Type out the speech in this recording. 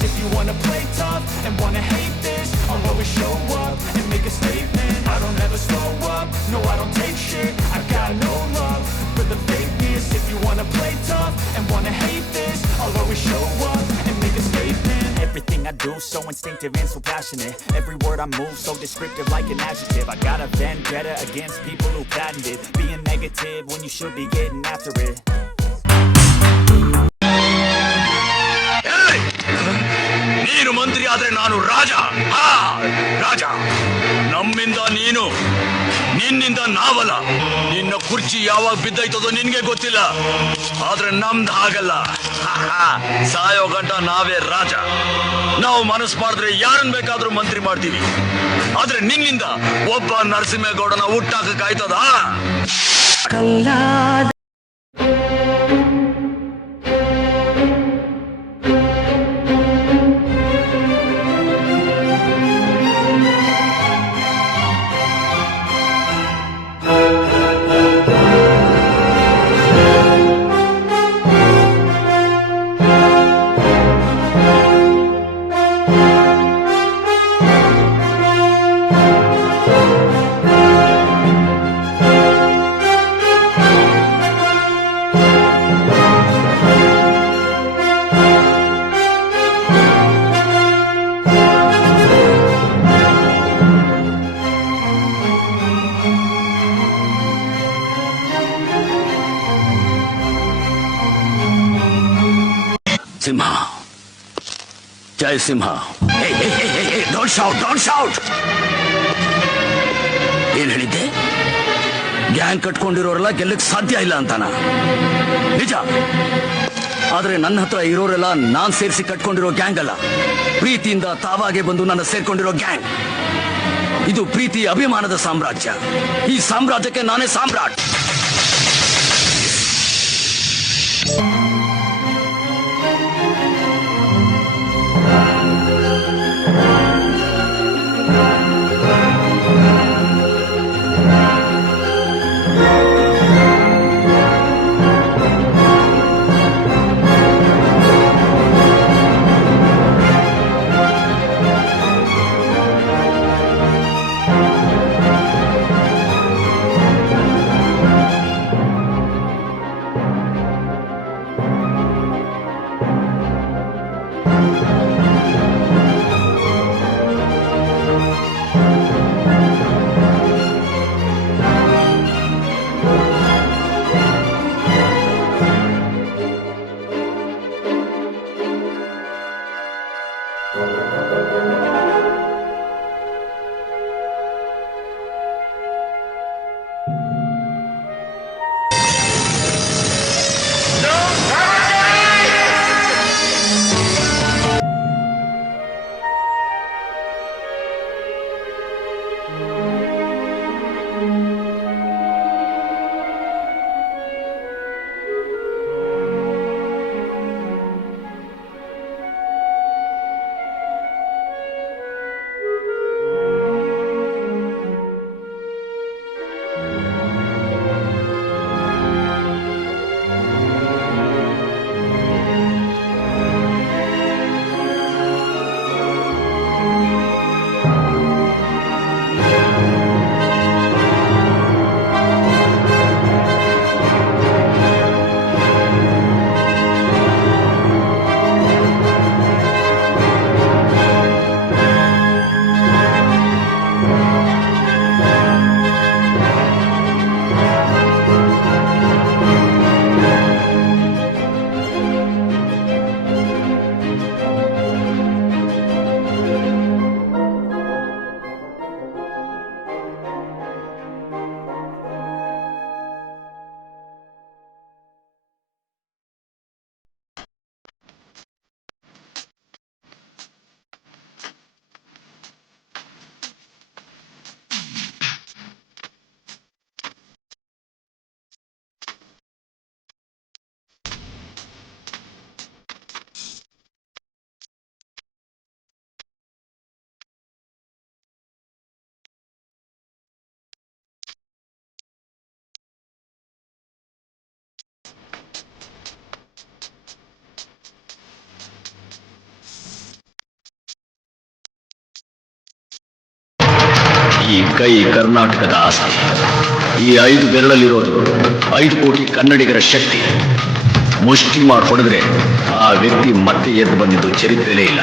this. If you wanna play tough and wanna hate this, I'll always show up and make a statement. I don't ever slow up, no I don't take shit. I got no love for the fakeness. If you wanna play tough and wanna hate this, I'll always show up and make a statement. Everything I do so instinctive and so passionate. Every word I move so descriptive like an adjective. I got a vendetta against people who patented being negative when you should be getting after it. ನೀನು ಮಂತ್ರಿ ಆದ್ರೆ ನಾನು ರಾಜ. ರಾಜ. ನಮ್ಮಿಂದ ನೀನು, ನಿನ್ನಿಂದ ನಾವಲ್ಲ. ನಿನ್ನ ಕುರ್ಚಿ ಯಾವಾಗ ಬಿದ್ದೈತದೋ ನಿನ್ಗೆ ಗೊತ್ತಿಲ್ಲ, ಆದ್ರೆ ನಮ್ದು ಹಾಗಲ್ಲ. ಸಾಯೋ ಗಂಟ ನಾವೇ ರಾಜ. ನಾವು ಮನಸ್ಸು ಮಾಡಿದ್ರೆ ಯಾರನ್ನ ಬೇಕಾದ್ರೂ ಮಂತ್ರಿ ಮಾಡ್ತೀವಿ. ಆದ್ರೆ ನಿನ್ನಿಂದ ಒಬ್ಬ ನರಸಿಂಹೇಗೌಡನ ಹುಟ್ಟಾಕಕ್ಕಾಯ್ತದ? ಸಿಂಹ, ಜೈ ಸಿಂಹ. Don't shout, don't shout. ಏನ್ ಹೇಳಿದ್ದೆ? ಗ್ಯಾಂಗ್ ಕಟ್ಕೊಂಡಿರೋರೆಲ್ಲ ಗೆಲ್ಲಕ್ ಸಾಧ್ಯ ಇಲ್ಲ ಅಂತಾನ? ನಿಜ. ಆದ್ರೆ ನನ್ನ ಹತ್ರ ಇರೋರೆಲ್ಲ ನಾನ್ ಸೇರಿಸಿ ಕಟ್ಕೊಂಡಿರೋ ಗ್ಯಾಂಗ್ ಅಲ್ಲ, ಪ್ರೀತಿಯಿಂದ ತಾವಾಗೆ ಬಂದು ನನ್ನ ಸೇರ್ಕೊಂಡಿರೋ ಗ್ಯಾಂಗ್. ಇದು ಪ್ರೀತಿ ಅಭಿಮಾನದ ಸಾಮ್ರಾಜ್ಯ. ಈ ಸಾಮ್ರಾಜ್ಯಕ್ಕೆ ನಾನೇ ಸಾಮ್ರಾಟ್. ಈ ಕೈ ಕರ್ನಾಟಕದ ಆಸ್ತಿ. ಈ 5 ಬೆರಳಲ್ಲಿರೋದು 5 ಕೋಟಿ ಕನ್ನಡಿಗರ ಶಕ್ತಿ. ಮುಷ್ಟಿ ಮಾಡಿ ಹೊಡೆದ್ರೆ ಆ ವ್ಯಕ್ತಿ ಮತ್ತೆ ಎದ್ದು ಬಂದಿದ್ದು ಚರಿತ್ರೆಯೇ ಇಲ್ಲ.